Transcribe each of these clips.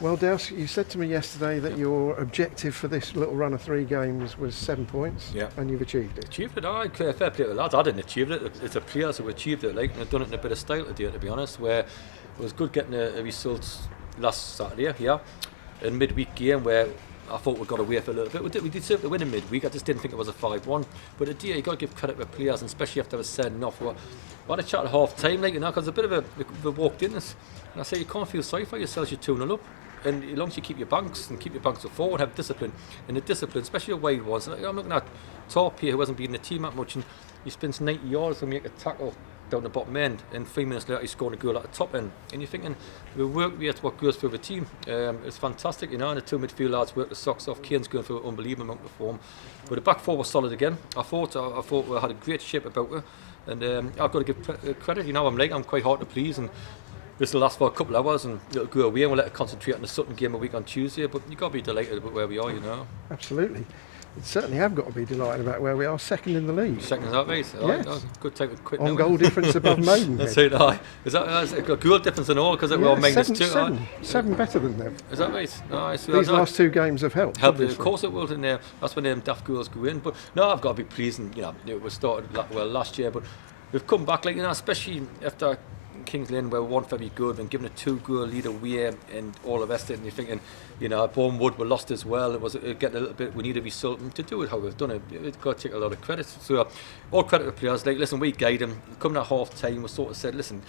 Well, Dowse, you said to me yesterday that your objective for this little run of 3 games was 7 points, and you've achieved it. Achieved it, fair play to the lads. I didn't achieve it. It's the players who achieved it, like, and I've done it in a bit of style today, to be honest, where it was good getting a result last Saturday here, in midweek game where I thought we got away for a little bit. We deserved to win in midweek. I just didn't think it was a 5-1. But today you got to give credit to players, and especially after I was sending off. What a chat at half time, like, you know, because a bit of a walked in this, and I say you can't feel sorry for yourselves. You're 2-0 up. And as long as you keep your banks forward, have discipline, and the discipline, especially a wide ones. I'm looking at Torp here, who hasn't been in the team that much, and he spends 90 yards to make a tackle down the bottom end, and 3 minutes later he's scoring a goal at the top end. And you're thinking, the work rate, what goes through the team, it's fantastic, you know. And the 2 midfield lads work the socks off. Kane's going through an unbelievable amount of form, but the back four was solid again. I thought we had a great shape about it, and I've got to give credit. You know, I'm quite hard to please, and this will last for a couple of hours and it'll go away, and we'll let it concentrate on the Sutton game a week on Tuesday. But you've got to be delighted about where we are, you know. Absolutely. You certainly have got to be delighted about where we are, second in the league. Second, is that right? Yes. Oh, good time to quit on now. goal difference above Maidenhead. That's it, is that's a goal difference and all, because it were -2. Seven better than them. Is that right? No, these last 2 games have helped. Of course it will, and that's when daft goals go in. But no, I've got to be pleased, and you know, we started well last year, but we've come back, like, you know, especially after Kings Lynn, where we won very good and given a 2-goal lead away and all the rest of it, and you're thinking, you know, Bournemouth were lost as well. It was getting a little bit, we need a result, and to do it how we've done it, we've got to take a lot of credit. So all credit to the players. Like, listen, we guide them. Coming at half time, we sort of said, listen,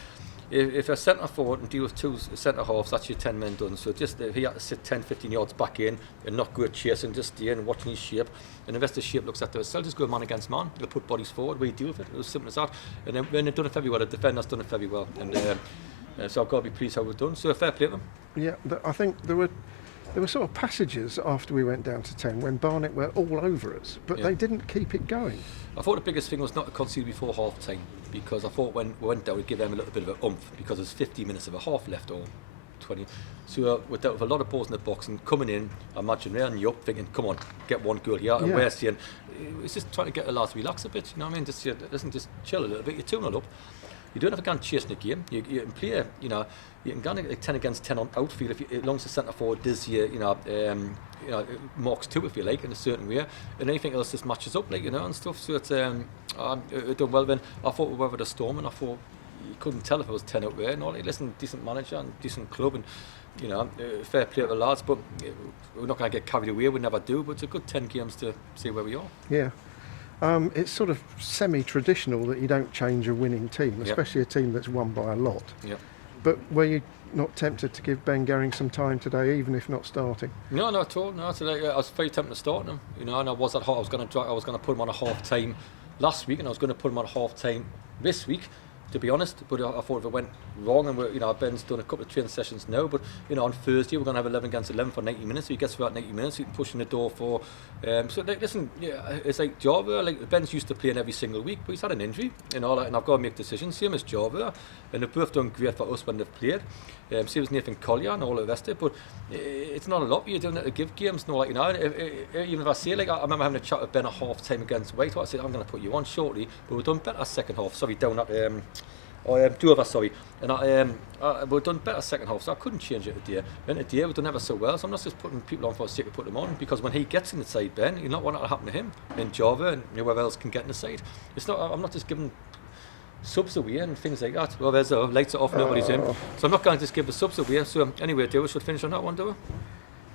if a centre forward and deal with 2 centre halves, that's your 10 men done. So just if he had to sit 10-15 yards back in and not go chasing, just stay in and watching his shape, and the rest of the shape looks after itself. Just go man against man. They'll put bodies forward. We deal with it. It was simple as that. And then when they've done it very well, the defender's done it very well. And so I've got to be pleased how we've done. So a fair play to them. Yeah, I think there were sort of passages after we went down to 10 when Barnet were all over us, but they didn't keep it going. I thought the biggest thing was not to concede before half time, because I thought when we went down we'd give them a little bit of an oomph, because there's 15 minutes of a half left, or 20. So we're dealt with a lot of balls in the box, and coming in, I imagine they're you up thinking, come on, get 1 goal here, and we're saying, it's just trying to get the lads to relax a bit, you know what I mean? Just chill a little bit. You're 2-0 up. You don't have to go and chase the game. You can play, you know, you can go like 10 against 10 on outfield as long as the centre forward does marks 2, if you like, in a certain way, and anything else just matches up, like, you know, and stuff. So it's done well. Then I thought we weathered a storm, and I thought you couldn't tell if it was 10 out there. No, like, listen, decent manager and decent club, and you know, fair play to the lads. But we're not going to get carried away. We never do. But it's a good 10 games to see where we are. Yeah. It's sort of semi-traditional that you don't change a winning team, especially a team that's won by a lot. Yeah. But were you not tempted to give Ben Gehring some time today, even if not starting? No, not at all. No, today I was very tempted to start him. You know, and I was at half. I was going to put him on a half time last week, and I was going to put him on a half time this week, to be honest. But I thought if it went wrong, and Ben's done a couple of training sessions now, but you know, on Thursday we're going to have 11 against 11 for 90 minutes. So he gets through that 90 minutes, he can push in the door for. So like, listen, it's like Java. Like, Ben's used to playing every single week, but he's had an injury and all that, and I've got to make decisions. Same as Java, and they've both done great for us when they've played. Same as Nathan Collier and all the rest of it, but it's not a lot. You're doing it to give games, no, like, you know. Even if I say, like, I remember having a chat with Ben at half time against White. I said, I'm going to put you on shortly, but we've done better second half. Sorry, down at 2 of us, sorry, and we've done better second half, so I couldn't change it today. And today we've done ever so well, so I'm not just putting people on for the sake of putting them on, because when he gets in the side, Ben, you not want it to happen to him, and Java and whoever else can get in the side. It's not. I'm not just giving subs away and things like that. Well, there's lights are off, nobody's in, so I'm not going to just give the subs away. So anyway, we should finish on that one, do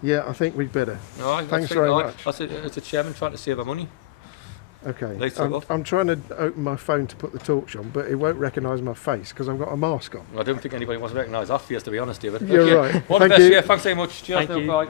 we? Yeah, I think we'd better. No, thanks very much. It's a chairman trying to save our money. Okay, I'm trying to open my phone to put the torch on, but it won't recognise my face because I've got a mask on. I don't think anybody wants to recognise our face, to be honest, David. You're right. All the best, thanks very much. Cheers. Thank you. Bye.